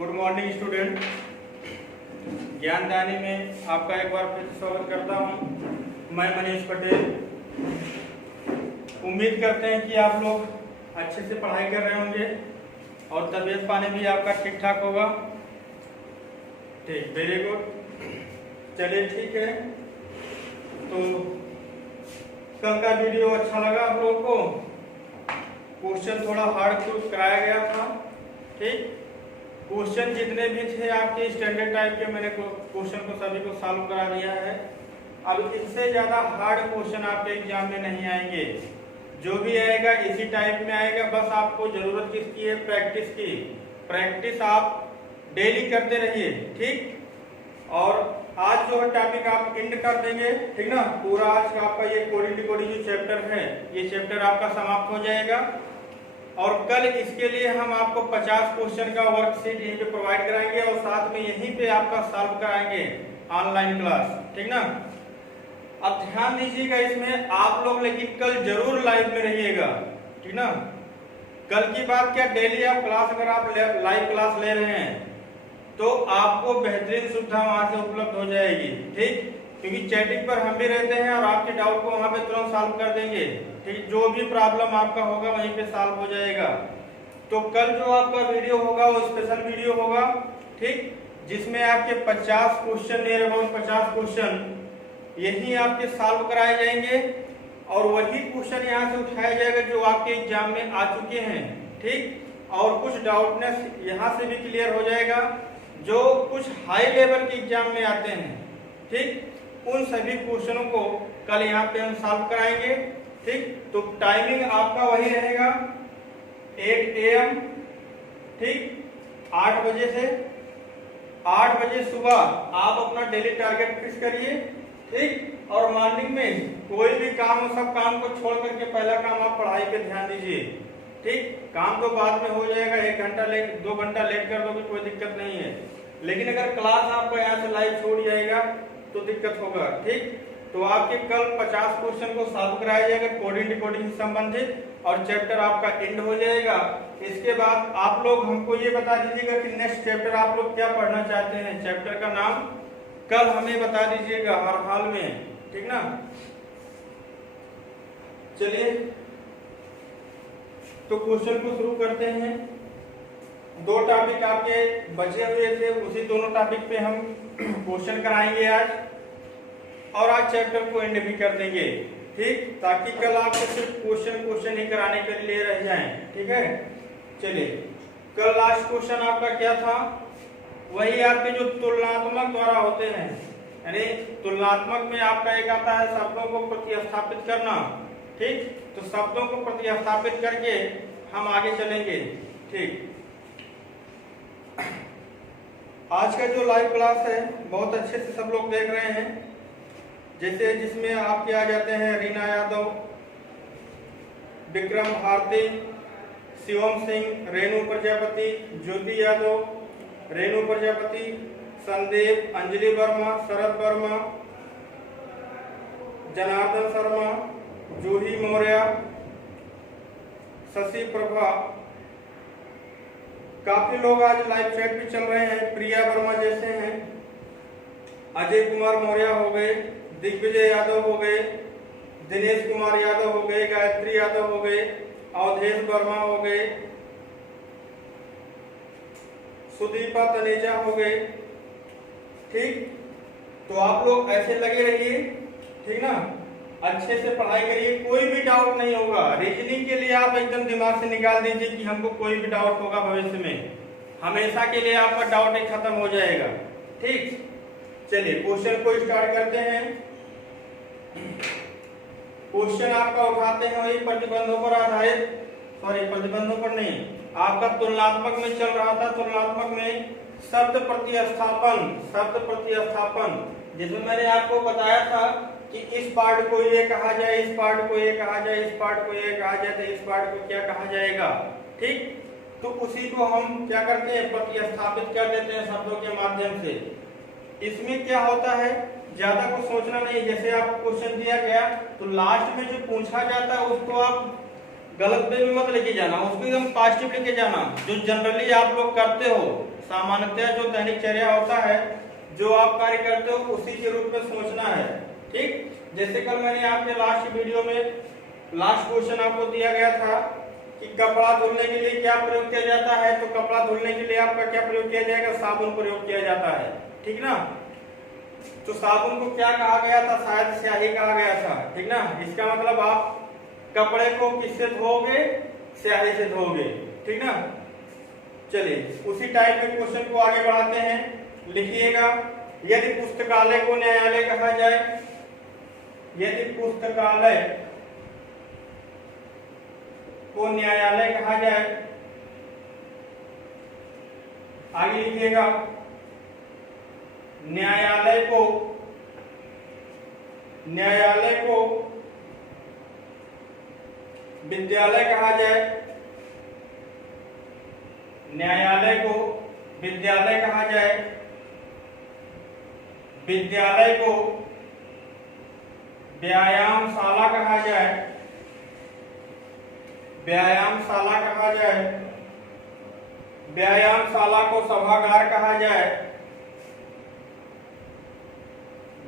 Good morning student. ज्ञानदानी में आपका एक बार फिर स्वागत करता हूं। मैं मनीष पटेल। उम्मीद करते हैं कि आप लोग अच्छे से पढ़ाई कर रहे होंगे और तबीयत पानी भी आपका ठीक ठाक होगा। ठीक, वेरी गुड। चलिए ठीक है, तो कल का वीडियो अच्छा लगा आप लोगों को। क्वेश्चन थोड़ा हार्ड कराया गया था। ठीक, क्वेश्चन जितने भी थे आपके स्टैंडर्ड टाइप के, मैंने क्वेश्चन को सभी को सॉल्व करा दिया है। अब इससे ज्यादा हार्ड क्वेश्चन आपके एग्जाम में नहीं आएंगे। जो भी आएगा इसी टाइप में आएगा। बस आपको जरूरत किसकी है? प्रैक्टिस की। प्रैक्टिस आप डेली करते रहिए। ठीक, और आज जो है टॉपिक आप एंड कर देंगे। ठीक ना, पूरा आज का आपका ये कोडिंग डिकोडिंग जो चैप्टर है, ये चैप्टर आपका समाप्त हो जाएगा। और कल इसके लिए हम आपको 50 क्वेश्चन का वर्कशीट यहीं पे प्रोवाइड कराएंगे और साथ में यहीं पे आपका सॉल्व कराएंगे ऑनलाइन क्लास। ठीक ना, अब ध्यान दीजिएगा इसमें आप लोग, लेकिन कल जरूर लाइव में रहिएगा। ठीक ना, कल की बात क्या, डेली आप क्लास, अगर आप लाइव क्लास ले रहे हैं तो आपको बेहतरीन सुविधा वहां से उपलब्ध हो जाएगी। ठीक, क्योंकि चैटिंग पर हम भी रहते हैं और आपके डाउट को वहां पे तुरंत सॉल्व कर देंगे। ठीक, जो भी प्रॉब्लम आपका होगा वहीं पे सॉल्व हो जाएगा। तो कल जो आपका वीडियो होगा वो स्पेशल वीडियो होगा। ठीक, जिसमें आपके 50 क्वेश्चन, नियर अबाउट 50 क्वेश्चन यही आपके सॉल्व कराए जाएंगे और वही क्वेश्चन यहाँ से उठाया जाएगा जो आपके एग्जाम में आ चुके हैं। ठीक, और कुछ डाउटनेस यहाँ से भी क्लियर हो जाएगा जो कुछ हाई लेवल के एग्जाम में आते हैं। ठीक, उन सभी क्वेश्चनों को कल यहाँ पे हम सॉल्व कराएंगे। ठीक, तो टाइमिंग आपका वही रहेगा 8 AM। ठीक, 8 बजे से 8 बजे सुबह आप अपना डेली टारगेट फिक्स करिए। ठीक, और मॉर्निंग में कोई भी काम हो, सब काम को छोड़ करके पहला काम आप पढ़ाई पे ध्यान दीजिए। ठीक, काम तो बाद में हो जाएगा, 1 घंटा लेट 2 घंटा लेट कर दोगे कोई दिक्कत नहीं है, लेकिन अगर क्लास आपका यहाँ से लाइव छूट जाएगा तो दिक्कत होगा। ठीक, तो आपके कल 50 क्वेश्चन को सॉल्व कराया जाएगा कोडिंग डिकोडिंग से संबंधित और चैप्टर आपका एंड हो जाएगा। इसके बाद आप लोग हमको ये बता दीजिएगा कि नेक्स्ट चैप्टर आप लोग क्या पढ़ना चाहते हैं। चैप्टर का नाम कल हमें बता दीजिएगा हर हाल में। ठीक ना, चलिए तो क्वेश्चन को शुरू करते हैं। 2 टॉपिक आपके बचे हुए थे, उसी दोनों टॉपिक पे हम क्वेश्चन कराएंगे आज, और आज चैप्टर को एंड भी कर देंगे। ठीक, ताकि कल आपको सिर्फ क्वेश्चन ही कराने के लिए रह जाएं। ठीक है, चलिए कल लास्ट क्वेश्चन आपका क्या था? वही आपके जो तुलनात्मक द्वारा होते हैं, यानी तुलनात्मक में आपका एक आता है शब्दों को प्रतिस्थापित करना। ठीक, तो शब्दों को प्रतिस्थापित करके हम आगे चलेंगे। ठीक, आज का जो लाइव क्लास है बहुत अच्छे से सब लोग देख रहे हैं। जैसे जिसमें आपके आ जाते हैं रीना यादव, विक्रम भारती, शिवम सिंह, रेणु प्रजापति, ज्योति यादव, रेणु प्रजापति, संदीप, अंजलि वर्मा, शरद वर्मा, जनार्दन शर्मा, जूही मौर्य, शशि प्रभा, काफी लोग आज लाइव चैट पे चल रहे हैं। प्रिया वर्मा जैसे हैं, अजय कुमार मौर्य हो गए, दिग्विजय यादव हो गए, दिनेश कुमार यादव हो गए, गायत्री यादव हो गए, अवधेश वर्मा हो गए, सुदीपा तनेजा हो गए। ठीक, तो आप लोग ऐसे लगे रहिए। ठीक ना, अच्छे से पढ़ाई करिए, कोई भी डाउट नहीं होगा। रीजनिंग के लिए आप एकदम दिमाग से निकाल दीजिए कि हमको कोई भी डाउट होगा भविष्य में, हमेशा के लिए आपका डाउट ही खत्म हो जाएगा। ठीक, चलिए क्वेश्चन को स्टार्ट करते हैं। क्वेश्चन आपका उठाते हैं वही प्रतिबंधों पर आधारित, प्रतिबंधों पर नहीं, आपका तुलनात्मक में चल रहा था। तुलनात्मक में शब्द प्रतिस्थापन, जिसमें मैंने आपको बताया था कि इस पार्ट को ये कहा जाए, इस पार्ट को ये कहा जाए, इस पार्ट को ये कहा जाए, तो इस पार्ट को क्या कहा जाएगा। ठीक, तो उसी को हम क्या करते हैं, प्रतिस्थापित कर देते हैं शब्दों के माध्यम से। इसमें क्या होता है, ज्यादा कुछ सोचना नहीं। जैसे आपको क्वेश्चन दिया गया तो लास्ट में जो पूछा जाता है उसको आप गलत वे में मत लेके जाना, उसको एकदम पॉजिटिव लेके जाना। जो जनरली आप लोग करते हो, सामान्यतः जो दैनिकचर्या होता है, जो आप कार्य करते हो उसी के रूप में सोचना है। ठीक, जैसे कल मैंने आपके लास्ट वीडियो में लास्ट क्वेश्चन आपको दिया गया था कि कपड़ा धुलने के लिए क्या प्रयोग किया जाता है, तो कपड़ा धुलने के लिए आपका क्या प्रयोग किया जाएगा, साबुन प्रयोग किया जाता है। ठीक ना, तो साबुन को क्या कहा गया था, शायद स्याही कहा गया था। ठीक ना, इसका मतलब आप कपड़े को किससे धोगे, स्याही से धोगे। ठीक ना, चलिए उसी टाइप में क्वेश्चन को आगे बढ़ाते हैं। लिखिएगा, यदि पुस्तकालय को न्यायालय कहा जाए, यदि पुस्तकालय को न्यायालय कहा जाए, आगे लिखिएगा, न्यायालय को विद्यालय कहा जाए, न्यायालय को विद्यालय कहा जाए, विद्यालय को व्यायामशाला कहा जाए, व्यायामशाला कहा जाए, व्यायामशाला को सभागार कहा जाए,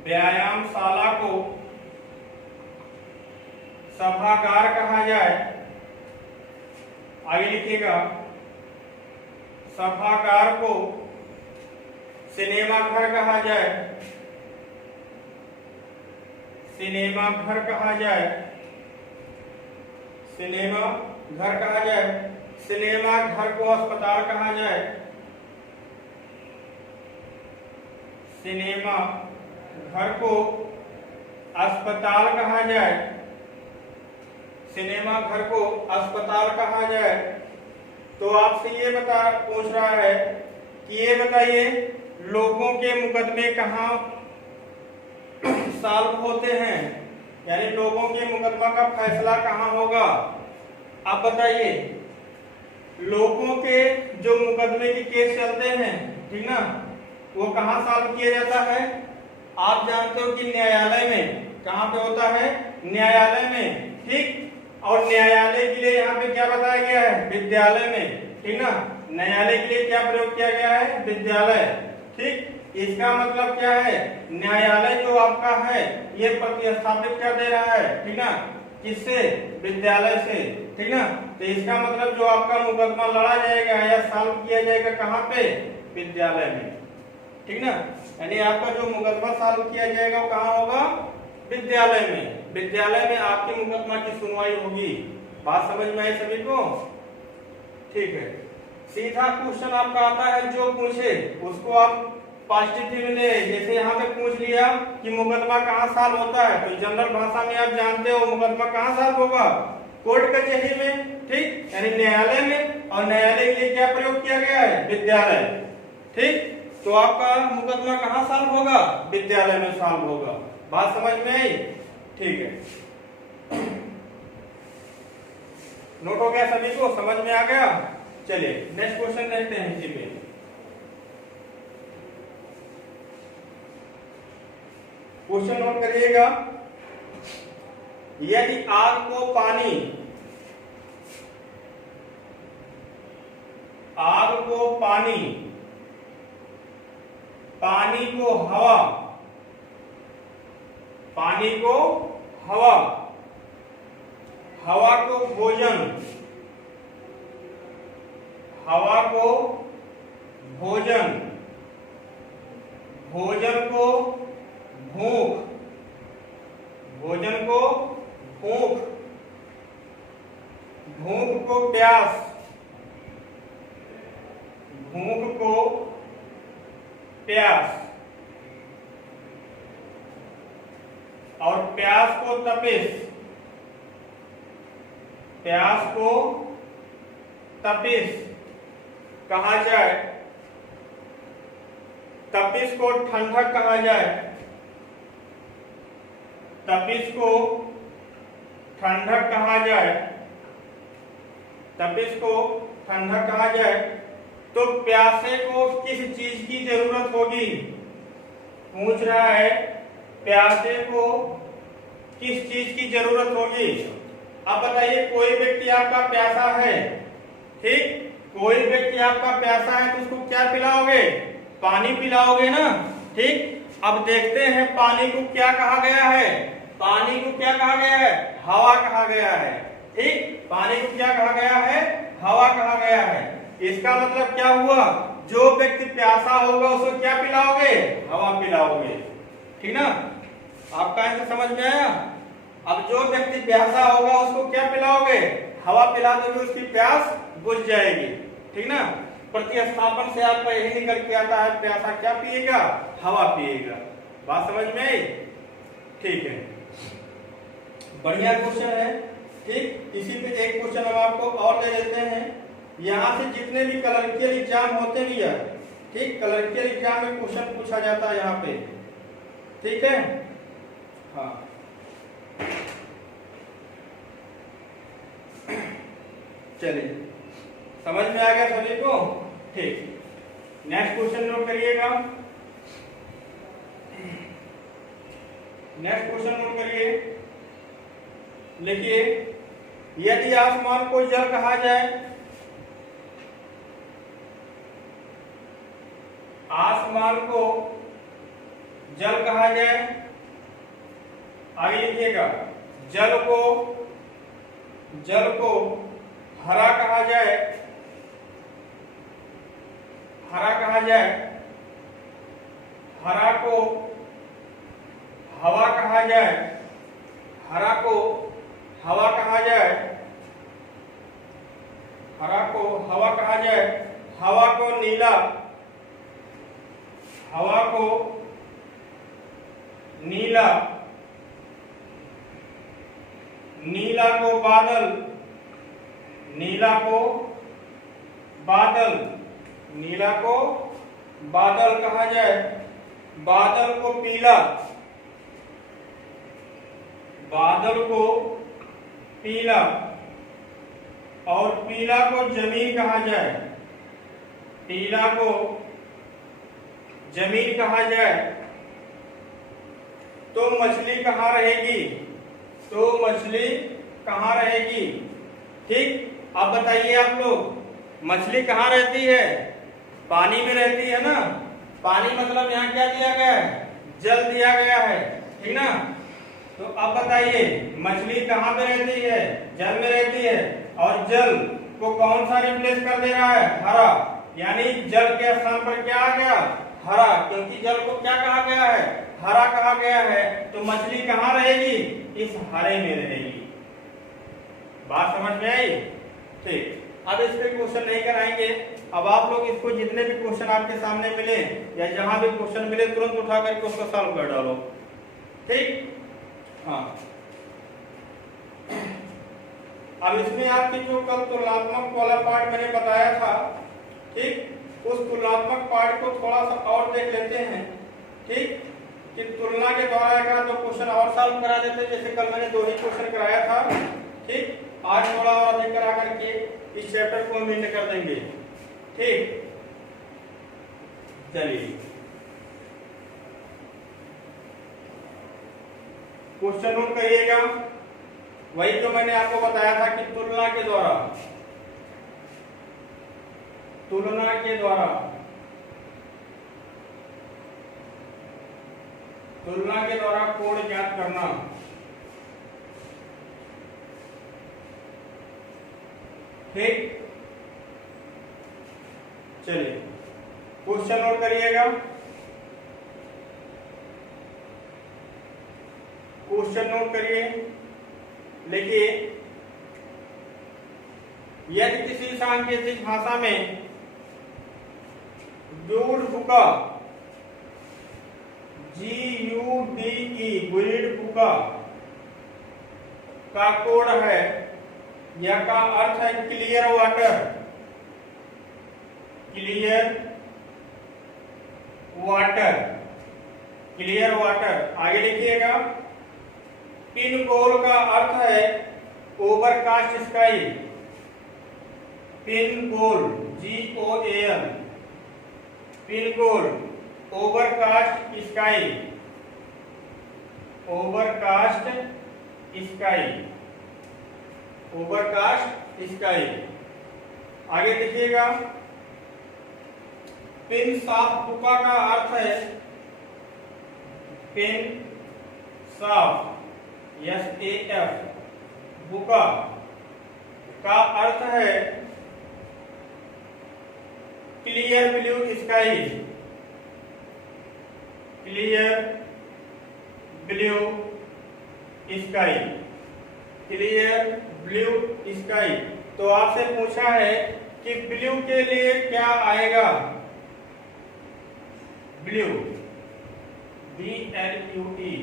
व्यायामशाला को सभागार कहा जाए। आगे लिखिएगा, सभागार को सिनेमा घर कहा जाए, सिनेमा घर कहा जाए, सिनेमा घर कहा जाए, सिनेमा घर को अस्पताल कहा जाए, सिनेमा घर को अस्पताल कहा जाए, सिनेमा घर को अस्पताल कहा जाए। तो आपसे ये पूछ रहा है कि ये बताइए लोगों के मुकदमे कहाँ सॉल्व होते हैं, यानी लोगों के मुकदमा का फैसला कहाँ होगा। आप बताइए, लोगों के जो मुकदमे के केस चलते हैं, ठीक ना, वो कहाँ सॉल्व किया जाता है। आप जानते हो कि न्यायालय में, कहाँ पे होता है, न्यायालय में। ठीक, और न्यायालय के लिए यहाँ पे क्या बताया गया है, विद्यालय में। ठीक ना, न्यायालय के लिए क्या प्रयोग किया गया है, विद्यालय। ठीक, इसका मतलब क्या है, न्यायालय जो आपका है ये प्रतिस्थापित कर दे रहा है। ठीक ना, किससे, विद्यालय से। ठीक ना, तो इसका मतलब जो आपका मुकदमा लड़ा जाएगा या सॉल्व किया जाएगा कहाँ पे, विद्यालय में। ठीक ना, यानी आपका जो मुकदमा सॉल्व किया जाएगा वो कहाँ होगा, विद्यालय में। विद्यालय में आपके मुकदमा की सुनवाई होगी। बात समझ में आई सभी को। ठीक है, सीधा क्वेश्चन आपका आता है, जो पूछे उसको आप पॉजिटिव में ले। जैसे यहाँ पे पूछ लिया कि मुकदमा कहाँ सॉल्व होता है, तो जनरल भाषा में आप जानते हो मुकदमा कहाँ सॉल्व होगा, कोर्ट कचहरी में। ठीक, यानी न्यायालय में, और न्यायालय के लिए क्या प्रयोग किया गया है, विद्यालय। ठीक, तो आपका मुकदमा कहाँ सॉल्व होगा, विद्यालय में सॉल्व होगा। बात समझ में आई। ठीक है, नोट हो गया सभी को, समझ में आ गया। चलिए नेक्स्ट क्वेश्चन देखते हैं इसी पे। क्वेश्चन नोट करिएगा, यदि आग को पानी, आग को पानी, पानी को हवा, पानी को हवा, हवा को भोजन, हवा को भोजन, भोजन को भूख, भोजन को भूख, भूख को प्यास, भूख को प्यास, और प्यास को तपिश, प्यास को तपिश कहा जाए, तपिश को ठंडक कहा जाए, तपिश को ठंडक कहा जाए, तपिश को ठंडक कहा जाए। तो प्यासे को किस चीज की जरूरत होगी, पूछ रहा है, प्यासे को किस चीज की जरूरत होगी। अब बताइए कोई व्यक्ति आपका प्यासा है, ठीक, कोई व्यक्ति आपका प्यासा है तो उसको क्या पिलाओगे? पानी पिलाओगे ना, ठीक। अब देखते हैं पानी को क्या कहा गया है? पानी को क्या कहा गया है? हवा कहा गया है, ठीक। पानी को क्या कहा गया है? हवा कहा गया है। इसका मतलब क्या हुआ? जो व्यक्ति प्यासा होगा उसको क्या पिलाओगे? हवा पिलाओगे, ठीक ना। आपका आंसर समझ में आया? अब जो व्यक्ति प्यासा होगा उसको क्या पिलाओगे? हवा पिला दोगे, उसकी प्यास बुझ जाएगी, ठीक ना। प्रतिस्थापन से आपका यही निकल के आता है, प्यासा क्या पिएगा? हवा पिएगा। बात समझ में आई? ठीक है, बढ़िया क्वेश्चन है, ठीक। इसी पे एक क्वेश्चन हम आपको और दे देते हैं। यहाँ से जितने भी क्लर्कियल एग्जाम होते भी है, ठीक, क्लर्कियल एग्जाम में क्वेश्चन पूछा जाता है यहाँ पे, ठीक है। हाँ, चलिए, समझ में आ गया सभी को? ठीक, नेक्स्ट क्वेश्चन नोट करिएगा। नेक्स्ट क्वेश्चन नोट करिए, लिखिए, यदि आसमान को जल कहा जाए, आसमान को जल कहा जाए, आगे लिखिएगा, जल को हरा कहा जाए, हरा कहा जाए, हरा को हवा कहा जाए, हरा को हवा कहा जाए, हरा को हवा कहा जाए, हवा को नीला, हवा को नीला, नीला को बादल, नीला को बादल, नीला को बादल कहा जाए, बादल को पीला, बादल को पीला, और पीला को जमीन कहा जाए, पीला को जमीन कहा जाए, तो मछली कहाँ रहेगी? तो मछली कहाँ रहेगी? ठीक, अब बताइए आप लोग, मछली कहाँ रहती है? पानी में रहती है ना। पानी मतलब यहाँ क्या दिया गया है? जल दिया गया है, ठीक ना। तो अब बताइए मछली कहाँ पे रहती है? जल में रहती है, और जल को कौन सा रिप्लेस कर दे रहा है? हरा, यानी जल के स्थान पर क्या आ गया? हरा, क्योंकि जल को क्या कहा गया है? हरा कहा गया है। तो मछली कहाँ रहेगी? इस हरे में रहेगी। बात समझ में आई? ठीक, अब इस पे क्वेश्चन नहीं कराएंगे। अब आप लोग इसको जितने भी क्वेश्चन आपके सामने मिले या जहां भी क्वेश्चन मिले तुरंत उठा करके उसको सॉल्व कर डालो, ठीक। हाँ, अब इसमें आपकी जो कल तुलनात्मक वाला पार्ट मैंने बताया था, ठीक, उस तुलनात्मक पार्ट को थोड़ा सा और देख लेते हैं, ठीक, कि तुलना के द्वारा एक दो क्वेश्चन और सॉल्व करा देते, जैसे कल मैंने 2 ही क्वेश्चन कराया था, ठीक। आज थोड़ा और अधिक करा करके इस चैप्टर को हम एंड कर देंगे, ठीक। चलिए, क्वेश्चन नोट करिएगा। वही तो मैंने आपको बताया था कि तुलना के द्वारा, तुलना के द्वारा, तुलना के द्वारा कोण ज्ञात करना, ठीक। चलिए, क्वेश्चन नोट करिएगा। क्वेश्चन नोट करिए, लिखिए, यदि किसी सांकेतिक भाषा में गुइडपुका, GUDE गुइडपुका का कोड है या का अर्थ है clear water, clear water, clear water. आगे लिखिएगा, पिनकोल का अर्थ है ओवरकास्ट स्काई, पिनकोल GOAL, पिनकोल overcast sky, overcast sky. Overcast sky. आगे देखिएगा, पिन साफ बुका का अर्थ है, पिन साफ SAF बुका का अर्थ है clear blue sky, clear blue sky, clear blue sky. तो आपसे पूछा है कि ब्लू के लिए क्या आएगा, ब्लू BLUE,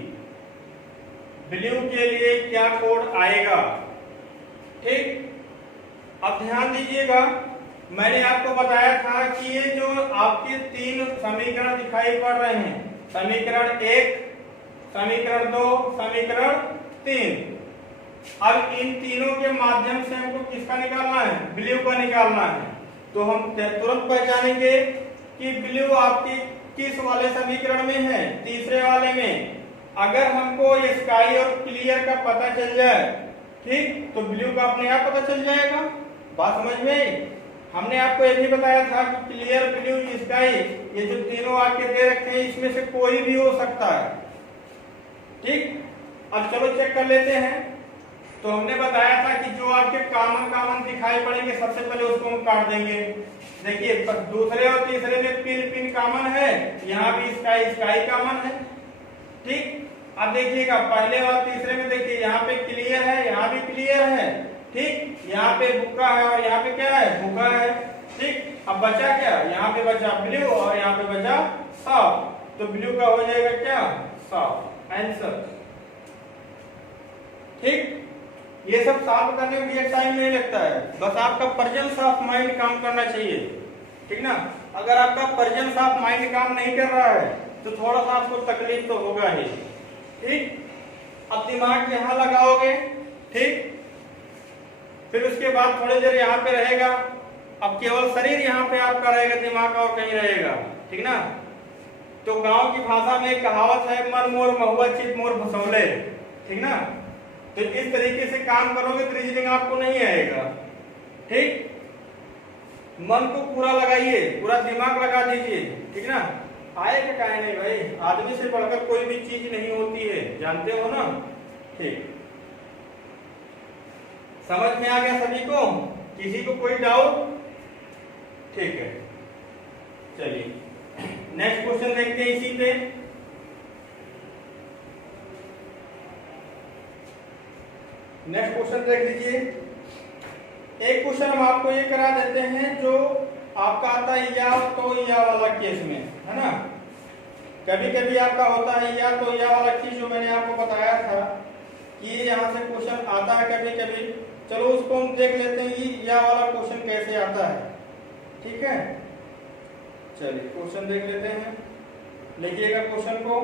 ब्लू के लिए क्या कोड आएगा। ठीक, अब ध्यान दीजिएगा, मैंने आपको बताया था कि ये जो आपके तीन समीकरण दिखाई पड़ रहे हैं, समीकरण 1, समीकरण 2, समीकरण 3, अब इन तीनों के माध्यम से हमको किसका निकालना है, ब्लू का निकालना है। तो हम तुरंत पहचानेंगे कि ब्लू आपकी किस वाले समीकरण में है, तीसरे वाले में। अगर हमको स्काई और क्लियर का पता चल जाए, ठीक, तो ब्लू का अपने आप पता चल जाएगा। बात समझ में? हमने आपको ये भी बताया था कि क्लियर ब्लू स्काई, ये जो तीनों आपके दे रखे हैं, इसमें से कोई भी हो सकता है। ठीक, अब चलो चेक कर लेते हैं। तो हमने बताया था कि जो आपके कॉमन दिखाई पड़ेंगे, सबसे पहले उसको हम काट देंगे। देखिए, दूसरे और तीसरे में पिन कॉमन है, यहाँ भी स्काई कॉमन है। ठीक, अब देखिएगा, पहले और तीसरे में देखिए, यहाँ पे क्लियर है, यहाँ भी क्लियर है। ठीक, यहाँ पे बुका है और यहाँ पे क्या है, बुका है। ठीक, अब बचा क्या, यहाँ पे बचा ब्लू और यहाँ पे बचा साफ। तो ब्लू का हो जाएगा क्या, साफ, आंसर। ठीक, ये सब सॉल्व करने में भी टाइम नहीं लगता है, बस आपका प्रेजेंस ऑफ माइंड काम करना चाहिए। ठीक ना, अगर आपका प्रेजेंस ऑफ माइंड काम नहीं कर रहा है तो थोड़ा सा आपको तकलीफ तो होगा ही। ठीक, अब दिमाग यहाँ लगाओगे, ठीक, फिर उसके बाद थोड़ी देर यहाँ पे रहेगा। अब केवल शरीर यहाँ पे आपका रहेगा, दिमाग और कहीं रहेगा। ठीक ना, तो गांव की भाषा में एक कहावत है, मन मोर महुआ चित मोर भसौले। ठीक ना, तो इस तरीके से काम करोगे तो रीजनिंग आपको नहीं आएगा। ठीक, मन को पूरा लगाइए, पूरा दिमाग लगा दीजिए। ठीक ना, आएगा काहे नहीं भाई, आदमी से बढ़कर कोई भी चीज नहीं होती है, जानते हो ना। ठीक, समझ में आ गया सभी को, किसी को कोई डाउट? ठीक है, चलिए नेक्स्ट क्वेश्चन देखते हैं इसी पे। नेक्स्ट क्वेश्चन देख लीजिए। एक क्वेश्चन हम आपको ये करा देते हैं जो आपका आता है या तो या वाला केस में, है ना। कभी कभी आपका होता है या तो या वाला चीज, जो मैंने आपको बताया था कि यहाँ से क्वेश्चन आता है कभी कभी। चलो उसको हम देख लेते हैं कि या वाला क्वेश्चन कैसे आता है। ठीक है, चलिए क्वेश्चन देख लेते हैं, लिखिएगा क्वेश्चन को।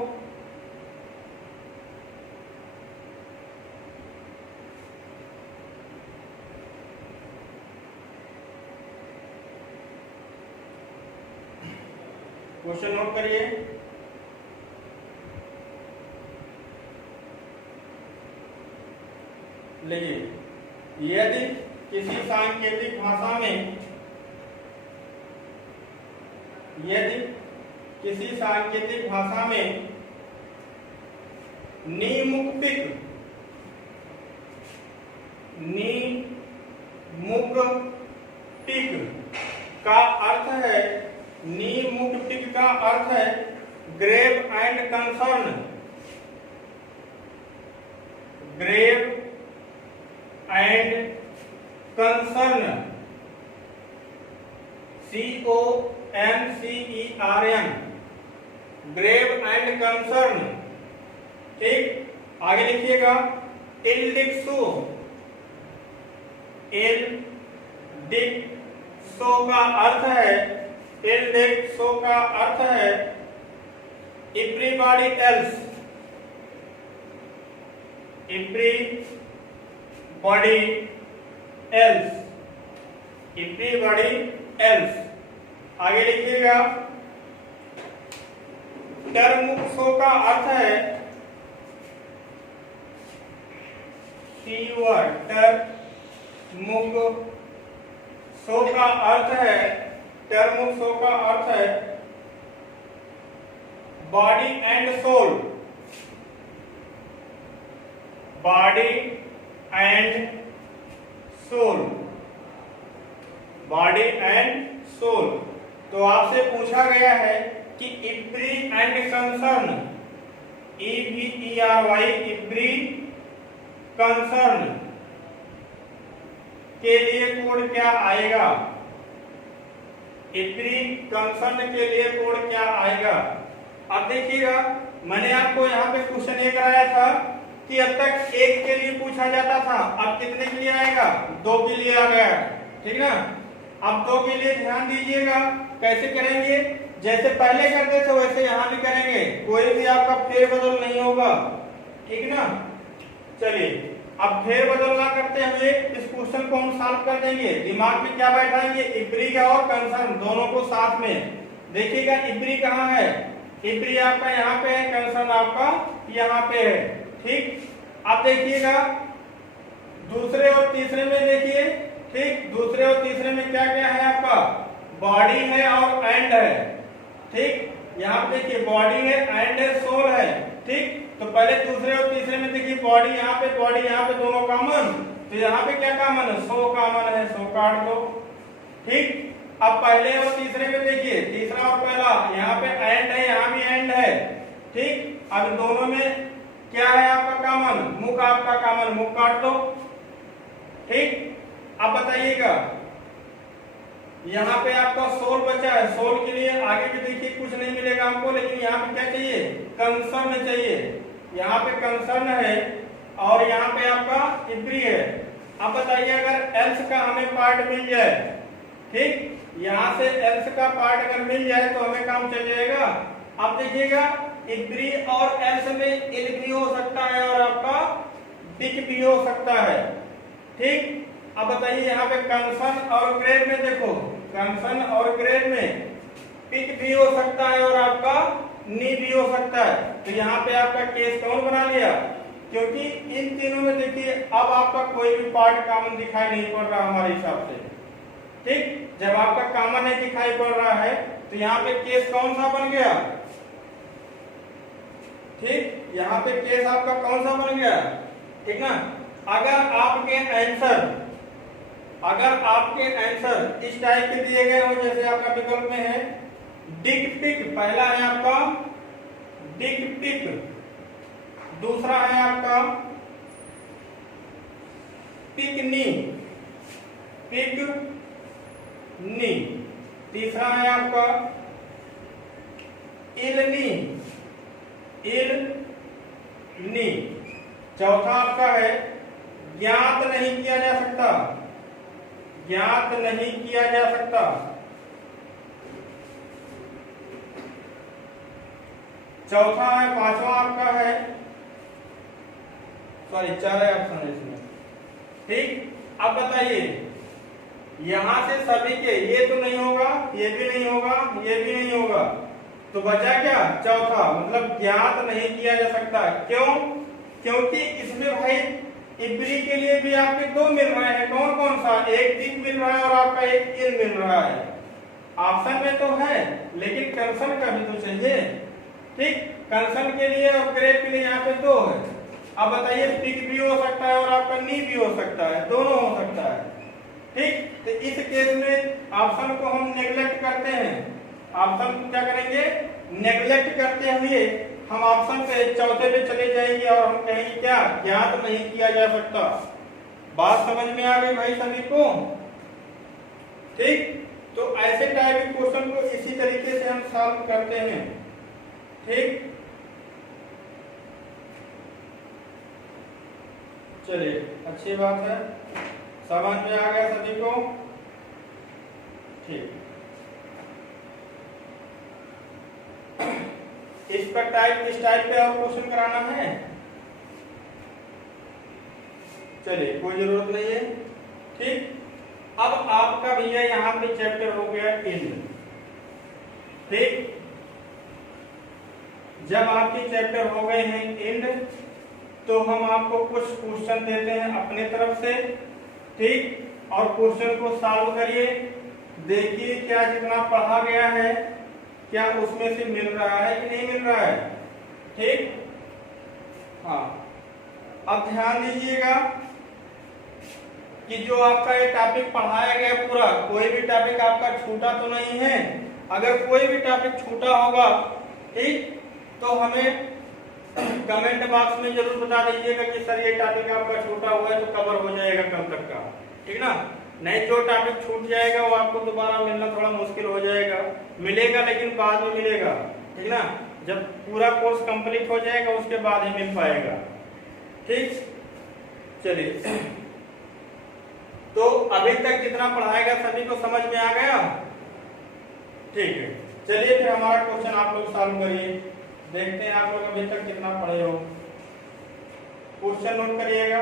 क्वेश्चन नोट करिए। लिखिए, यदि किसी सांकेतिक भाषा में, यदि किसी सांकेतिक भाषा में निमुक्तिक का अर्थ है, निमुक्तिक का अर्थ है grave and concern, grave and concern, CONCERN, grave and concern. ठीक, आगे लिखिएगा, इल्डिक्सो, इल्डिक्सो का अर्थ है, इल्डिक्सो का अर्थ है everybody else, everybody else, everybody else. आगे लिखिएगा, टर्मुक्सो का अर्थ है सीवर, मुख सो का अर्थ है, टर्म सो का अर्थ है body and soul, body and soul, body and soul. तो आपसे पूछा गया है कि इब्री एंड कंसर्न, EBRY इब्री कंसर्न के लिए कोड क्या आएगा, इब्री कंसर्न के लिए कोड क्या आएगा। अब देखिएगा, मैंने आपको यहाँ पे क्वेश्चन ये कराया था कि अब तक एक के लिए पूछा जाता था, अब कितने के लिए आएगा, 2 के लिए आ गया, ठीक ना। अब 2 के लिए ध्यान दीजिएगा, कैसे करेंगे, जैसे पहले करते थे वैसे यहाँ भी करेंगे, कोई भी आपका फेरबदल नहीं होगा, ठीक ना। चलिए, अब फेरबदल ना करते हुए इस क्वेश्चन को हम सॉल्व कर देंगे। दिमाग में क्या बैठाएंगे, इब्री का और कंसर्न दोनों को साथ में। देखिएगा इब्री कहाँ है, इब्री आपका यहाँ पे है, कंसर्न आपका यहाँ पे है, ठीक। अब देखिएगा दूसरे और तीसरे में देखिए, ठीक, दूसरे और तीसरे में क्या क्या है आपका, बॉडी है और एंड है, ठीक। यहाँ पे देखिए बॉडी है, एंड है, सोल है, ठीक। तो पहले दूसरे और तीसरे में देखिए बॉडी यहाँ पे दोनों कॉमन, तो यहाँ पे क्या कॉमन है, सो कॉमन है, सो काट दो, ठीक। अब पहले और तीसरे में देखिए, तीसरा और पहला, यहाँ पे एंड है, यहाँ भी एंड है, ठीक। अब दोनों में क्या है आपका कॉमन, मुख आपका कॉमन, मुख काट दो, ठीक। अब बताइएगा यहाँ पे आपका सोल बचा है, सोल के लिए आगे भी देखिए कुछ नहीं मिलेगा हमको, लेकिन यहाँ पे क्या चाहिए, कंसर्न चाहिए। यहाँ पे कंसर्न है और यहाँ पे आपका इब्री है। अब बताइए अगर एल्स का हमें पार्ट मिल जाए, ठीक, यहाँ से एल्स का पार्ट अगर मिल जाए तो हमें काम चल जाएगा। अब देखिएगा इब्री और एल्स में इल भी हो सकता है और आपका डिक भी हो सकता है, ठीक। अब बताइए यहाँ पे कंसर्न और ग्रेड में देखो, कंसर्न और ग्रेड में पिक भी हो सकता है और आपका नी भी हो सकता है। तो यहाँ पे आपका केस कौन बना लिया, क्योंकि इन तीनों में देखिए अब आपका कोई भी पार्ट कॉमन दिखाई नहीं पड़ रहा हमारे हिसाब से, ठीक। जब आपका कॉमन नहीं दिखाई पड़ रहा है तो यहाँ पे केस कौन सा बन गया, ठीक, यहाँ पे केस आपका कौन सा बन गया, ठीक ना। अगर आपके आंसर इस टाइप के दिए गए हो, जैसे आपका विकल्प में है डिक पिक, पहला है आपका डिक पिक, दूसरा है आपका पिकनी, पिकनी, तीसरा है आपका इलनी, इलनी, चौथा आपका है ज्ञात नहीं किया जा सकता, ज्ञात नहीं किया जा सकता, चौथा है, पांचवा आपका है, सॉरी 4 ऑप्शन है इसमें, ठीक। अब बताइए यहां से सभी के ये तो नहीं होगा, ये भी नहीं होगा, ये भी नहीं होगा, तो बचा क्या, चौथा, मतलब ज्ञात नहीं किया जा सकता। क्यों, क्योंकि इसमें भाई इब्री के लिए भी आपके 2 मिल रहे हैं, कौन कौन सा, एक डिक मिल रहा है और आपका एक इल मिल रहा है। ऑप्शन में तो है लेकिन कंसर्न का भी तो चाहिए, ठीक। कंसर्न के लिए और ग्रेड के लिए यहाँ पे 2 है। अब बताइए पिक भी हो सकता है और आपका नी भी हो सकता है, दोनों हो सकता है, ठीक। तो इस केस में ऑप्शन को हम नेग्लेक्ट करते हैं, ऑप्शन को क्या करेंगे, नेग्लेक्ट करते हुए हम ऑप्शन पे चौथे पे चले जाएंगे और हम कहेंगे क्या, ज्ञात नहीं किया जा सकता। बात समझ में आ गई भाई सभी को, ठीक। तो ऐसे टाइप के क्वेश्चन को इसी तरीके से हम सॉल्व करते हैं, ठीक। चलिए अच्छी बात है, समझ में आ गया सभी को, ठीक। इस टाइप पे और क्वेश्चन कराना है, चलिए कोई जरूरत नहीं है, ठीक। अब आपका भैया यहाँ पे चैप्टर हो गया एंड, ठीक। जब आपके चैप्टर हो गए हैं एंड तो हम आपको कुछ क्वेश्चन देते हैं अपने तरफ से, ठीक। और क्वेश्चन को सॉल्व करिए, देखिए क्या जितना पढ़ा गया है क्या उसमें से मिल रहा है कि नहीं मिल रहा है। ठीक। हाँ, अब ध्यान दीजिएगा कि जो आपका ये टॉपिक पढ़ाया गया पूरा, कोई भी टॉपिक आपका छूटा तो नहीं है। अगर कोई भी टॉपिक छूटा होगा, ठीक, तो हमें कमेंट बॉक्स में जरूर बता दीजिएगा कि सर ये टॉपिक आपका छूटा हुआ है, तो कवर हो जाएगा कल तक का, ठीक ना। नहीं, जो टॉपिक छूट जाएगा वो आपको दोबारा मिलना थोड़ा मुश्किल हो जाएगा। मिलेगा लेकिन बाद में मिलेगा, ठीक ना। जब पूरा कोर्स कंप्लीट हो जाएगा उसके बाद ही मिल पाएगा। ठीक, चलिए। तो अभी तक जितना पढ़ाया गया सभी को समझ में आ गया। ठीक है, चलिए फिर हमारा क्वेश्चन आप लोग सॉल्व करिए, देखते हैं आप लोग अभी तक कितना पढ़े हो। क्वेश्चन नोट करिएगा।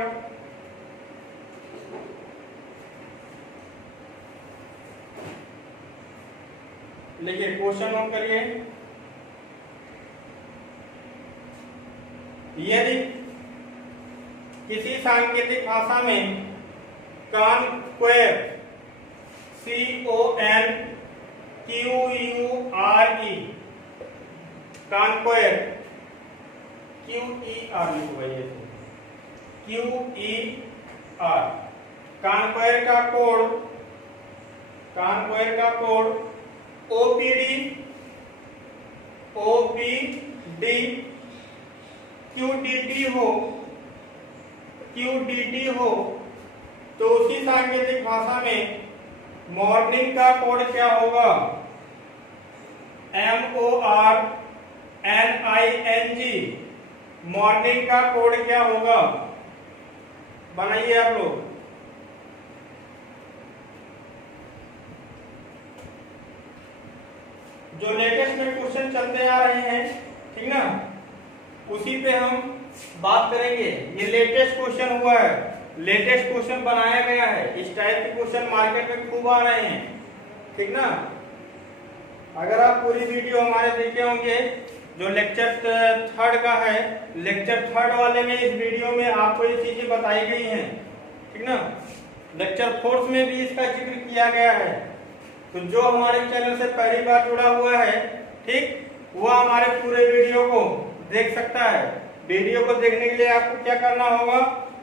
लिखिए, क्वेश्चन नोट करिए। यदि किसी सांकेतिक भाषा में कॉन्क्वेर CONQURE कॉन्क्वेर QER लिखवाइए, QER कॉन्क्वेर का कोड OPD QDT हो तो उसी सांकेतिक भाषा में मॉर्निंग का कोड क्या होगा? MORNING। मॉर्निंग का कोड क्या होगा? बनाइए आप लोग। जो लेटेस्ट में क्वेश्चन चलते आ रहे हैं, ठीक ना, उसी पे हम बात करेंगे। ये लेटेस्ट क्वेश्चन हुआ है, लेटेस्ट क्वेश्चन बनाया गया है। इस टाइप के क्वेश्चन मार्केट में खूब आ रहे हैं, ठीक ना। अगर आप पूरी वीडियो हमारे देखे होंगे, जो लेक्चर 3 का है, लेक्चर 3 वाले में इस वीडियो में आपको ये चीजें बताई गई हैं, ठीक ना। लेक्चर 4 में भी इसका जिक्र किया गया है। तो जो हमारे चैनल से पहली बार जुड़ा हुआ है, ठीक, वो हमारे पूरे वीडियो को देख सकता है। वीडियो को देखने के लिए आपको क्या करना होगा?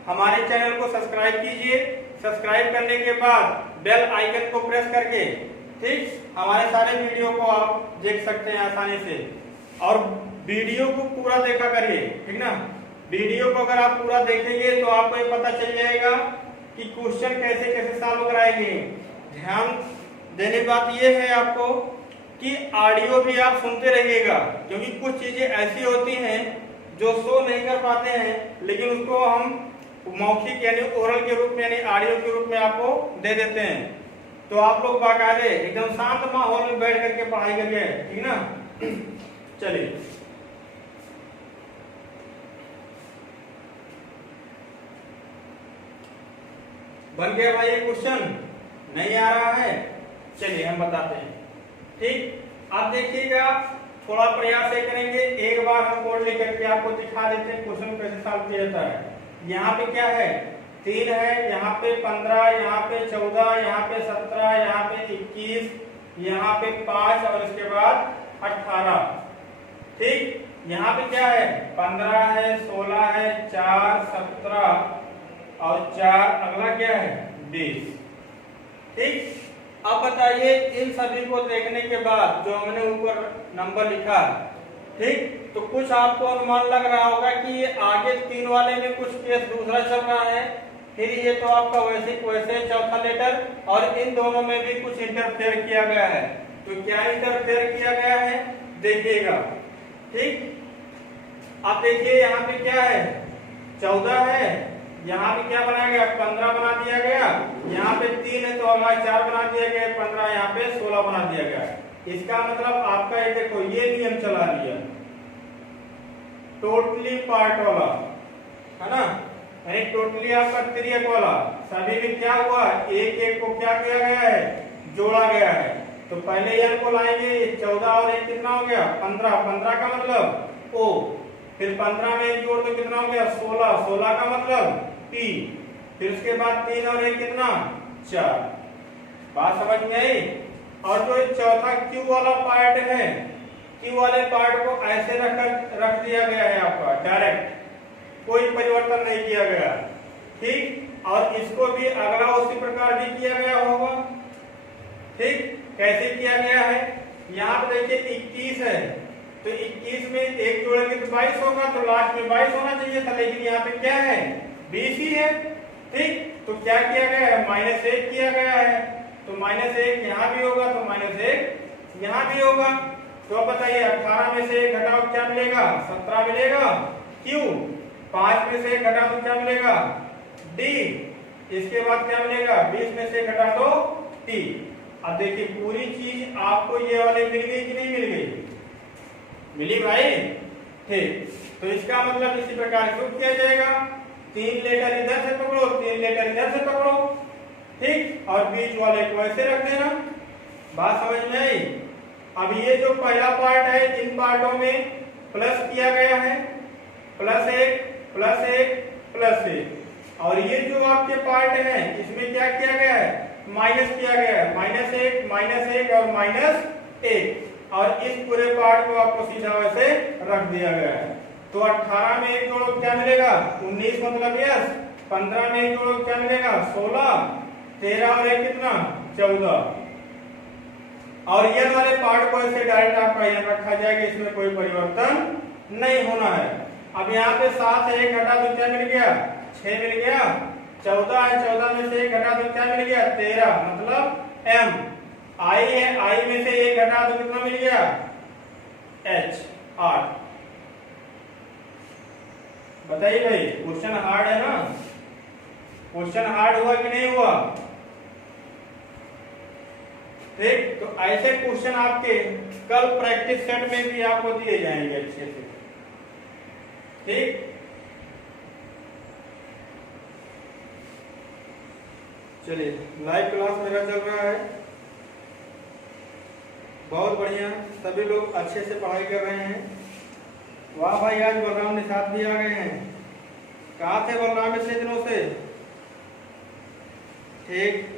हमारे चैनल को सब्सक्राइब कीजिए। सब्सक्राइब करने के बाद बेल आइकन को प्रेस करके, ठीक, हमारे सारे वीडियो को आप देख सकते हैं आसानी से। और वीडियो को पूरा देखा करिए, ठीक ना। वीडियो को अगर आप पूरा देखेंगे तो आपको ये पता चल जाएगा कि क्वेश्चन कैसे कैसे सॉल्व कराएंगे। ध्यान देने की बात यह है आपको कि ऑडियो भी आप सुनते रहिएगा, क्योंकि कुछ चीजें ऐसी होती हैं जो शो नहीं कर पाते हैं, लेकिन उसको हम मौखिक यानी ओरल के रूप में यानी ऑडियो के रूप में आपको दे देते हैं। तो आप लोग बाकायदे एकदम शांत माहौल में बैठ करके पढ़ाई करिए, ठीक ना। चलिए, बन गया भाई ये क्वेश्चन? नहीं आ रहा है? चलिए हम बताते हैं, ठीक। आप देखिएगा, थोड़ा प्रयास करेंगे। एक बार हम कोड लेकर के आपको दिखा देते हैं क्वेश्चन कैसे सॉल्व किया जाता है। यहाँ पे क्या है? 3 है, यहाँ पे 15, यहाँ पे 14, यहाँ पे 17, यहाँ पे 21, यहाँ पे 5 और इसके बाद 18, ठीक। यहाँ पे क्या है? 15 है, 16 है, 4, 17 और 4, अगला क्या है? 20, ठीक। अब बताइए, इन सभी को देखने के बाद जो हमने ऊपर नंबर लिखा, ठीक, तो कुछ आपको अनुमान लग रहा होगा कि ये आगे 3 वाले में कुछ केस दूसरा चल रहा है, फिर ये तो आपका वैसे चौथा लेटर, और इन दोनों में भी कुछ इंटरफेयर किया गया है। तो क्या इंटरफेयर किया गया है देखिएगा, ठीक। अब देखिए यहाँ पे क्या है? 14 है, यहाँ पे क्या बनाया गया? 15 बना दिया गया। यहाँ पे 3 है तो अगला 4 बना दिया गया, 15, यहाँ पे 16 बना दिया गया। इसका मतलब आपका ये देखो, ये नियम चला लिया टोटली पार्ट वाला, है ना, यानी टोटली आपका त्रियक वाला। सभी में क्या हुआ? एक एक को क्या किया गया है? जोड़ा गया है। तो पहले n को लाएंगे, 14 और 1 कितना हो गया? 15। 15 का मतलब O, फिर 15 में 1 जोड़ तो कितना हो गया? 16। 16 का मतलब P, फिर उसके बाद 3 और 1 कितना 4। बात समझ में आई। और जो चौथा क्यू वाला पार्ट है, क्यू वाले पार्ट को ऐसे रख दिया गया है आपका डायरेक्ट, कोई परिवर्तन नहीं किया गया, ठीक। और इसको भी अगला उसी प्रकार भी किया गया होगा, ठीक। कैसे किया गया है, यहाँ पे देखिए 21 है, तो 21 में 1 जोड़ेंगे तो 22 होगा, तो लास्ट में 22 होना चाहिए था, लेकिन यहाँ पे क्या है 20 ही है, ठीक। तो क्या किया गया है, -1 किया गया है, तो -1 यहाँ भी होगा, तो -1 यहाँ भी होगा। तो अब बताइए 18 में से 1 घटाओ क्या मिलेगा, 17 मिलेगा, क्यू। 5 में से 1 घटा दो क्या मिलेगा, डी। इसके बाद क्या मिलेगा, 20 में से 1 घटा दो टी। अब देखिए पूरी चीज आपको ये वाली मिल गई कि नहीं मिल गई, मिली भाई, ठीक। तो इसका मतलब इसी प्रकार से किया जाएगा, 3 लेटर इधर से पकड़ो, 3 लेटर इधर से पकड़ो, ठीक। और बीच वाले को ऐसे रख देना। बात समझ में आई। अब ये जो पहला पार्ट है, इन पार्टों में प्लस किया गया है, +1 +1 +1। और ये जो आपके पार्ट है इसमें क्या किया गया है, माइनस किया गया है, -1 -1 और -1। और इस पूरे पार्ट को आपको सीधा वैसे रख दिया गया है। तो 18 में 1 जोड़ो क्या मिलेगा, 19 मतलब यस। 15 में 1 जोड़ो क्या मिलेगा, 16। 13 और 1 कितना, 14। और ये वाले पार्ट को ऐसे डायरेक्ट आपका यहाँ रखा जाएगा, इसमें कोई परिवर्तन नहीं होना है। अब यहाँ पे 7 से 1 घटा दो क्या मिल गया, 6 मिल गया। 14 है, 14 में से 1 घटा दो क्या मिल गया, 13 मतलब एम। आई है, आई में से 1 घटा दो कितना मिल गया, एच 8। बताइए भाई, क्वेश्चन हार्ड है ना, क्वेश्चन हार्ड हुआ कि नहीं हुआ, ठीक। तो ऐसे क्वेश्चन आपके कल प्रैक्टिस सेट में भी आपको दिए जाएंगे अच्छे से, ठीक। चलिए लाइव क्लास मेरा चल रहा है, बहुत बढ़िया, सभी लोग अच्छे से पढ़ाई कर रहे हैं। वाह भाई, आज बलराम निषाद भी आ गए हैं। कहाँ थे बलराम इतने दिनों से, ठीक।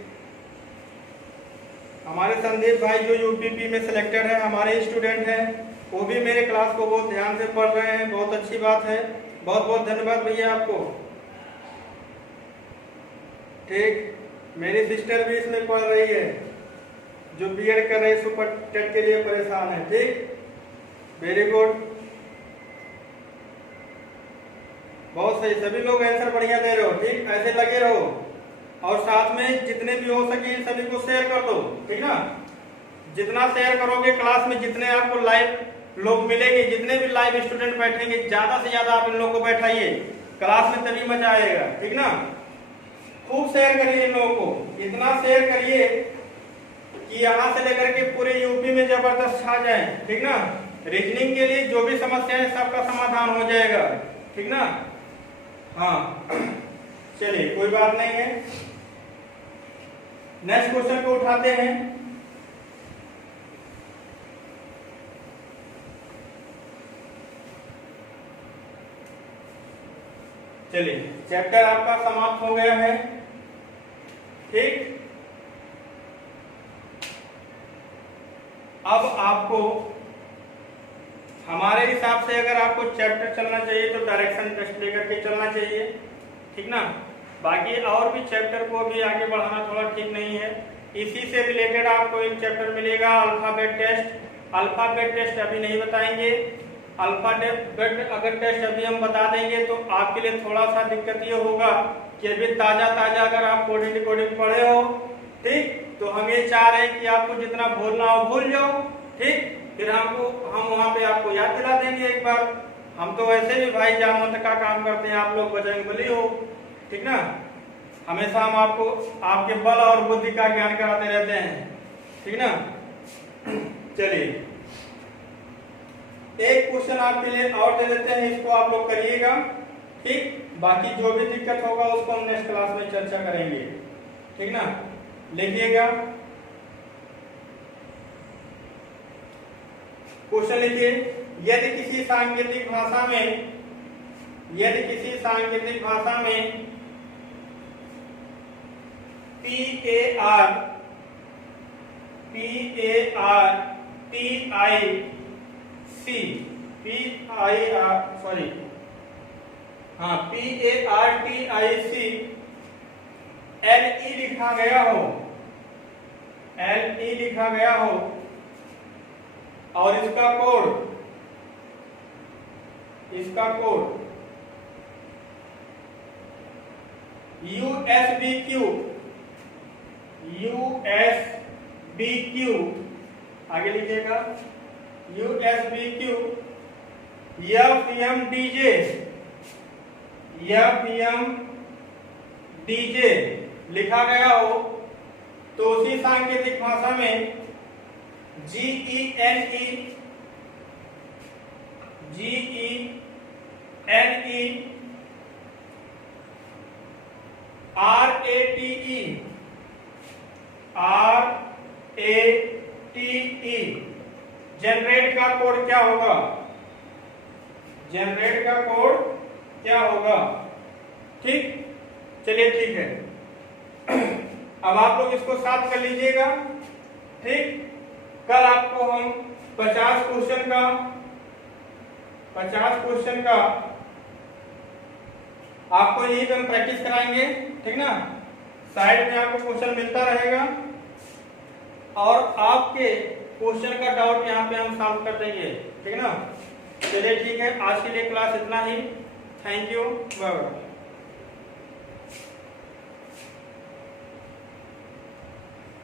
हमारे संदीप भाई जो यूपीपी में सिलेक्टेड है, हमारे स्टूडेंट हैं, वो भी मेरे क्लास को बहुत ध्यान से पढ़ रहे हैं, बहुत अच्छी बात है। बहुत बहुत धन्यवाद भैया आपको, ठीक। मेरी सिस्टर भी इसमें पढ़ रही है, जो बीएड कर रही, सुपर टेट के लिए परेशान है, ठीक। वेरी गुड, बहुत सही, सभी लोग आंसर बढ़िया दे रहे हो, ठीक। ऐसे लगे रहो, और साथ में जितने भी हो सके सभी को शेयर कर दो, ठीक ना। जितना शेयर करोगे क्लास में, जितने आपको लाइव लोग मिलेंगे, जितने भी लाइव स्टूडेंट बैठेंगे, ज्यादा से ज्यादा आप इन लोगों को बैठाइए क्लास में, तभी मजा आएगा, ठीक ना। खूब शेयर करिए इन लोगों को, इतना शेयर करिए कि यहाँ से लेकर के पूरे यूपी में जबरदस्त छा जाए, ठीक ना। रीजनिंग के लिए जो भी समस्या है सबका समाधान हो जाएगा, ठीक ना। हाँ चलिए कोई बात नहीं है, नेक्स्ट क्वेश्चन को उठाते हैं। चलिए चैप्टर आपका समाप्त हो गया है, ठीक। अब आपको हमारे हिसाब से अगर आपको चैप्टर चलना चाहिए तो डायरेक्शन टेस्ट लेकर के चलना चाहिए, ठीक ना। बाकी और भी चैप्टर को भी आगे बढ़ाना थोड़ा ठीक नहीं है। इसी से रिलेटेड आपको एक चैप्टर मिलेगा अल्फाबेट टेस्ट। अल्फाबेट टेस्ट अभी नहीं बताएंगे, अल्फाबेट अगर टेस्ट अभी हम बता देंगे तो आपके लिए थोड़ा सा दिक्कत ये होगा कि अभी ताजा अगर आप कोडिंग डिकोडिंग पढ़े हो, ठीक, तो हम ये चाह रहे हैं कि आपको जितना भूलना हो भूल जाओ, ठीक। फिर हम वहाँ पे आपको याद दिला देंगे एक बार। हम तो वैसे भी भाई जामत का काम करते हैं, आप लोग बजरंगबली हो, ठीक ना। हमेशा हम आपको आपके बल और बुद्धि का ज्ञान कराते रहते हैं, ठीक ना। चलिए एक क्वेश्चन आपके लिए और दे देते हैं, इसको आप लोग करिएगा, ठीक। बाकी जो भी दिक्कत होगा उसको हम नेक्स्ट क्लास में चर्चा करेंगे, ठीक ना। लिखिएगा, क्वेश्चन लिखिए। यदि किसी सांकेतिक भाषा में LE लिखा गया हो और इसका कोड USBQ आगे लिखिएगा USBQ FMDJ लिखा गया हो तो उसी सांकेतिक भाषा में GENE RATE जनरेट का कोड क्या होगा? ठीक, चलिए ठीक है। अब आप लोग इसको साथ कर लीजिएगा। ठीक, कल आपको हम 50 क्वेश्चन का आपको यही हम प्रैक्टिस कराएंगे। ठीक ना, साइड में आपको क्वेश्चन मिलता रहेगा और आपके क्वेश्चन का डाउट यहाँ पे हम सॉल्व कर देंगे। ठीक ना, चलिए ठीक है, आज के लिए क्लास इतना ही। Thank you, bye bye.